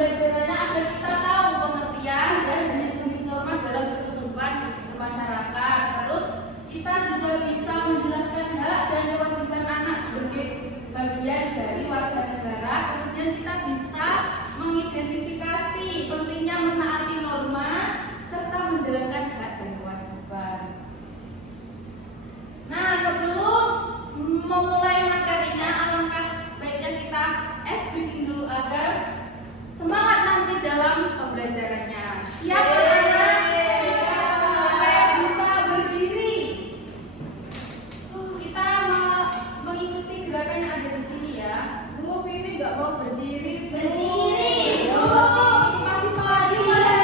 pembelajarannya agar kita tahu pengertian dan jenis-jenis norma dalam kehidupan masyarakat. Terus kita juga bisa menjelaskan hak dan kewajiban anak sebagai bagian dari warga negara. Kemudian kita bisa mengidentifikasi pentingnya menaati norma serta menjalankan hak dan kewajiban. Nah, sebelum memulai materinya, alangkah baiknya kita speaking dulu agar semangat nanti dalam pembelajarannya. Siap anak-anak? Supaya bisa berdiri. Kita mengikuti gerakan yang ada di sini ya. Bu, Vivi nggak mau berdiri. Berdiri. Masih pagi ya.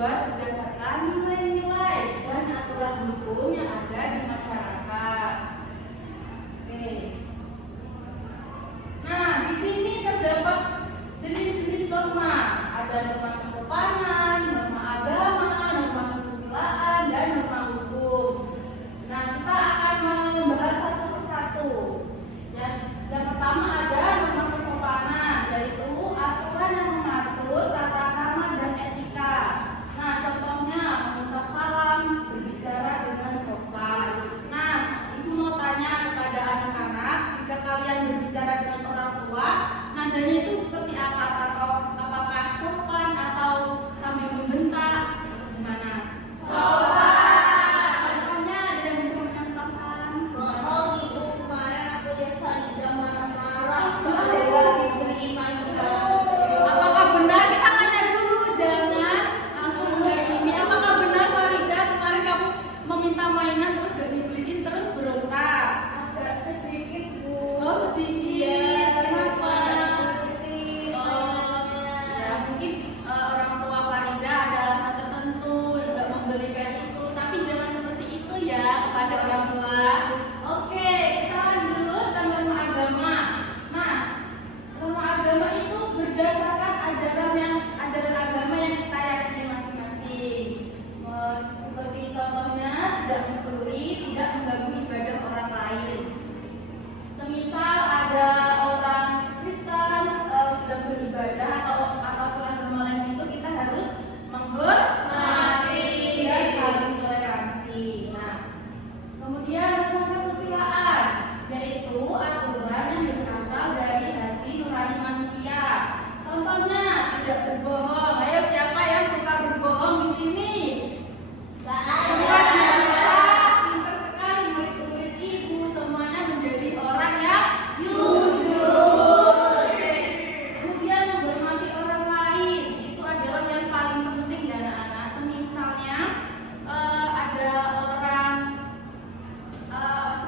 Berdasarkan nilai-nilai dan aturan hukum yang ada di masyarakat. Oke. Nah, di sini terdapat jenis-jenis norma. Ada norma kesopanan, norma agama, norma kesusilaan, dan norma hukum. Nah, kita akan membahas satu persatu. Yang pertama ada norma kesopanan, yaitu aturan yang mengatur tata krama dan etika. Nah, contohnya mengucap salam, berbicara dengan sopan. Nah, ibu mau tanya kepada anak-anak, jika kalian berbicara dengan orang tua, nadanya itu seperti apa? Atau apakah sopan atau sambil membentak? Gimana? Sopan. Contohnya ada yang bisa mencontohkan? Oh gitu, kemarin aku lihat Farida marah-marah. Apakah benar? Kita tanya dulu, jangan langsung menghakimi. Apakah benar Farida kemarin kamu meminta mainan terus gak dibeliin terus berontak? Agak sedikit, Bu. Oh, sedikit. Kenapa? Ya mungkin orang tua Farida ada alasan tertentu tidak membelikan itu, tapi jangan seperti itu ya kepada orang tua. Oke, kita lanjut ke norma agama. Nah, norma agama itu berdasarkan ajaran agama yang kita yakini masing-masing. Seperti contohnya tidak mencuri, tidak mengganggu ibadah orang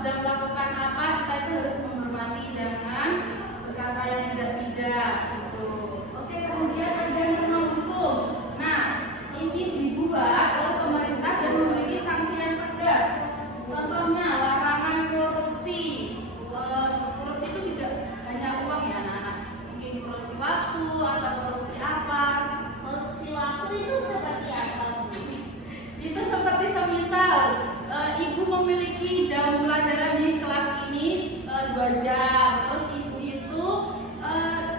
sedang melakukan apa kita itu harus menghormati, jangan berkata yang tidak gitu. Oke, kemudian ada norma hukum. Nah, ini dibuat oleh pemerintah dan memiliki sanksi yang tegas. Contohnya larangan korupsi. Korupsi itu tidak hanya uang ya anak-anak, mungkin korupsi waktu atau korupsi apa. Korupsi waktu itu seperti apa, Bu? Itu seperti semisal ibu memiliki jam pelajaran di kelas ini 2 jam, terus ibu itu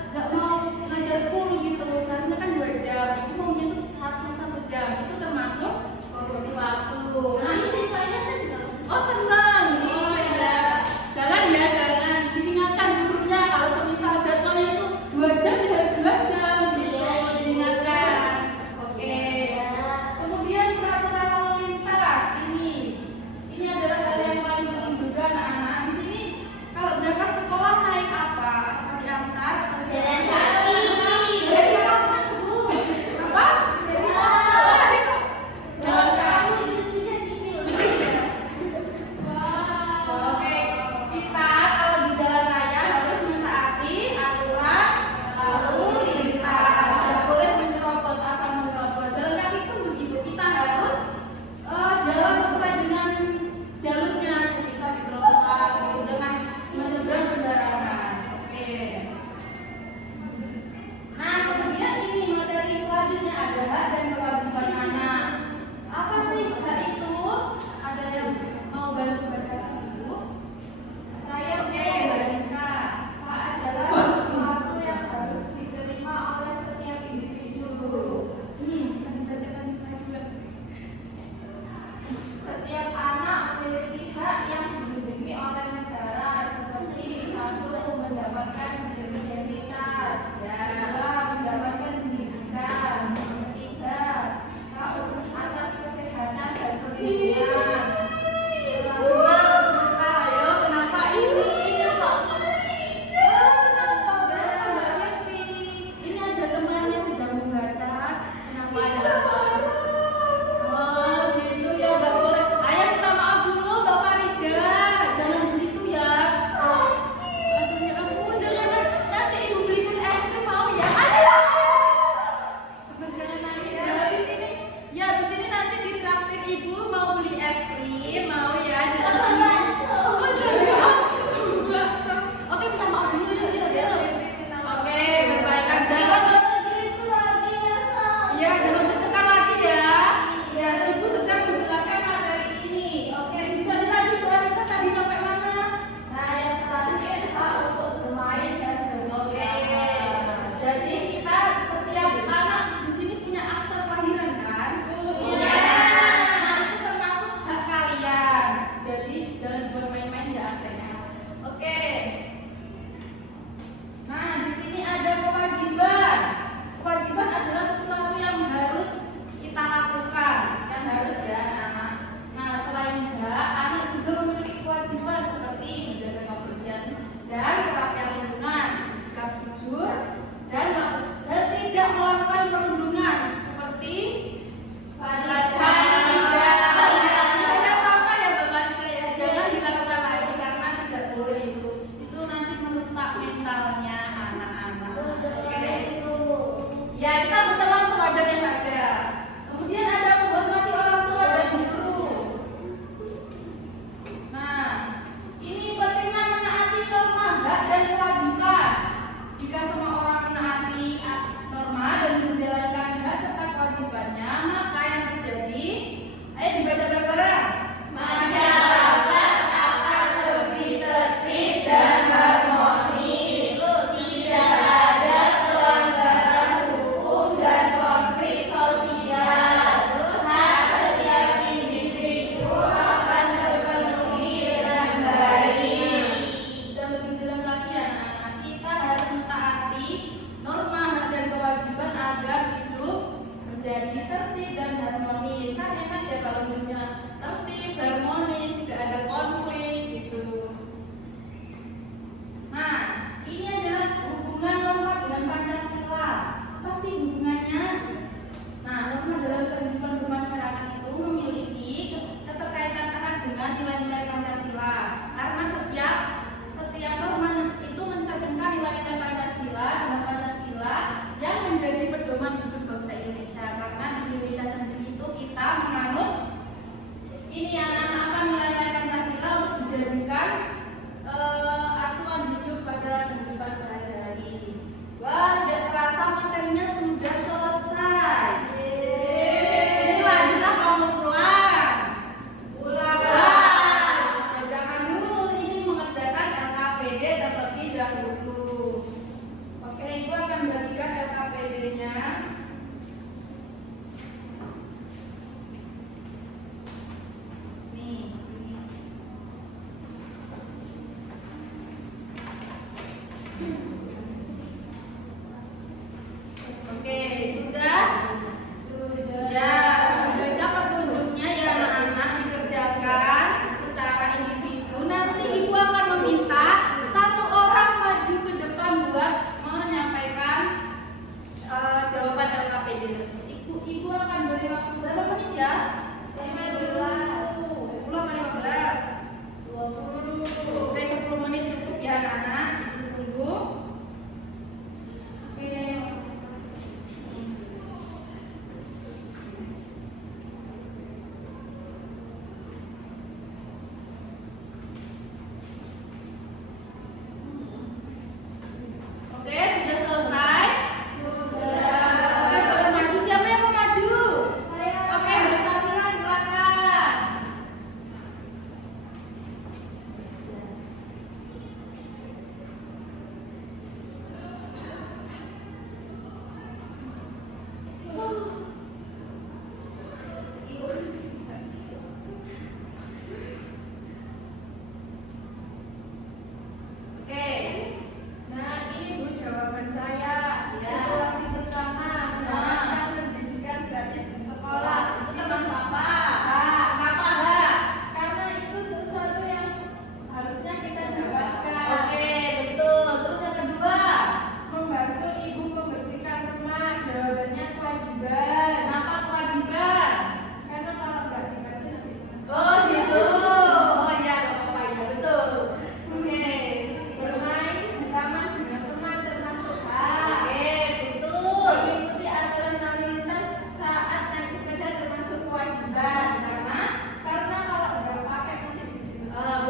nggak mau ngajar full gitu, seharusnya kan 2 jam, ibu maunya itu satu jam, itu termasuk korupsi waktu. Nah, Tapi siswanya senang. oh senang, oh iya, jangan ya, jangan diingatkan gurunya kalau semisal jadwalnya itu 2 jam ya 2 jam gitu, Iya, iya. diingatkan. Oke. Ya. Kemudian peraturan lalu lintas ini adalah hal yang paling penting juga anak-anak. Di sini kalau berangkat sekolah naik apa? Apakah diantar atau Jalan diantar? kaki. Dari mana, Bu? Apa? Dari mana? Jalan Kamu kaki. judulnya di film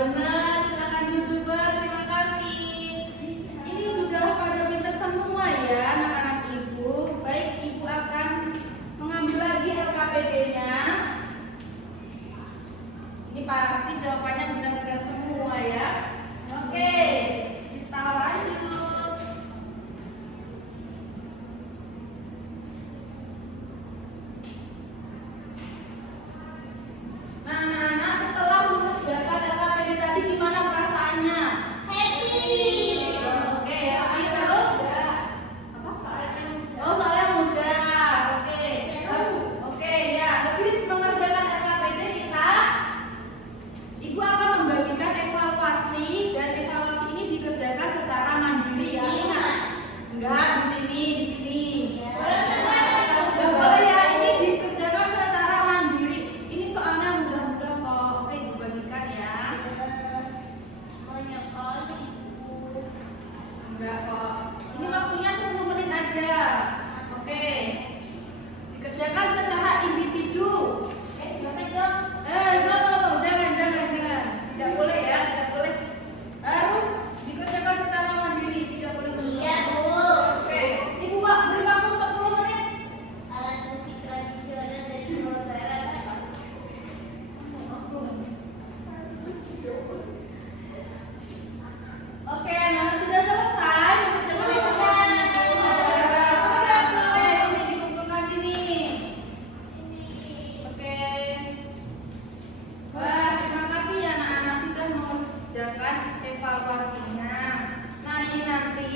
benar, silakan duduk. Terima kasih. Ini sudah pada pintar semua ya anak-anak ibu. Baik, ibu akan mengambil lagi LKPD-nya. Ini pasti jawabannya benar-benar semua ya. Oke, kita lanjut. Nah, anak-anak setelah mengerjakan LKPD tadi gimana perasaannya? Happy. Oke, happy terus? Apa? Oh, soalnya mudah. Oke. Oke, ya. Habis mengerjakan LKPD kita, Ibu akan membagikan evaluasi dan evaluasi ini dikerjakan secara mandiri ya. Ingat? Enggak, di sini. Enggak boleh ya, ini dikerjakan secara mandiri. Ini soalnya mudah-mudah kok. Oke, dibagikan ya. Banyak kali ibu. Enggak kok. Ini waktunya 10 menit aja. Oke. Dikerjakan secara individu. Bapak dong. No, jangan. Tidak boleh ya, tidak boleh. Harus dikerjakan secara mandiri, tidak boleh mencoba. Iya bu. Oke. Ibu Pak beri waktu 10 menit. Alat musik tradisional dari Pulau Barat. Oke, nah sudah selesai mengerjakan evaluasinya. Oke, sini dikumpulkan sini. Oke. Wah, terima kasih ya anak-anak sudah mengerjakan evaluasinya. Nah, ini nanti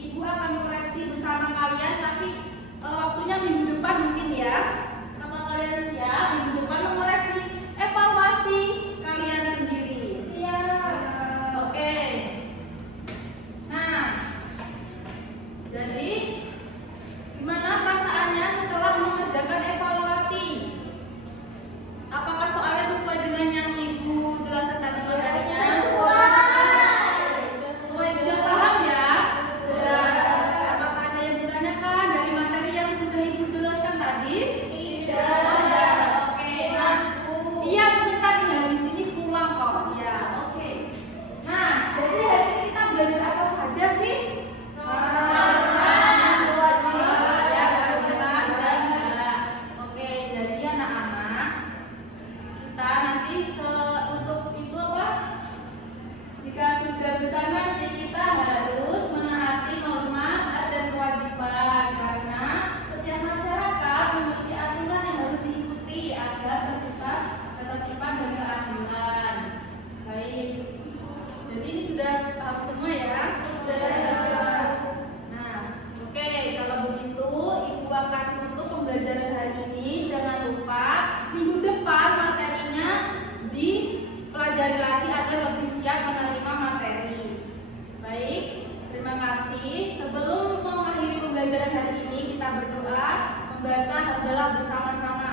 Ibu akan koreksi bersama kalian, tapi waktunya minggu depan mungkin ya. Kalau kalian siap, minggu depan mengoreksi evaluasi kalian sendiri. Oke. Nah, jadi gimana perasaannya setelah mengerjakan evaluasi? Apakah soalnya sesuai dengan yang Ibu jelaskan tadi materinya? Sesuai sudah paham ya? Sudah. Apakah ada yang ditanyakan dari materi yang sudah Ibu jelaskan tadi? Oke. Iya, sebentar ini habis ini pulang kok. Iya, oke. Nah, jadi hari ini kita belajar apa saja sih? Ya, kewajiban dan hak. Oke, jadi anak-anak kita nanti untuk itu apa? Jika sudah besar nanti kita harus menaati norma dan kewajiban karena setiap masyarakat memiliki aturan yang harus diikuti agar tercipta ketertiban dan keadilan. Baik. Jadi ini sudah paham semua ya? Sudah. Nah, oke, kalau begitu Ibu akan tutup pembelajaran hari ini. Jangan lupa minggu depan materinya dipelajari lagi agar lebih siap menerima materi. Baik, terima kasih. Sebelum mengakhiri pembelajaran hari ini, kita berdoa membaca hamdalah bersama-sama.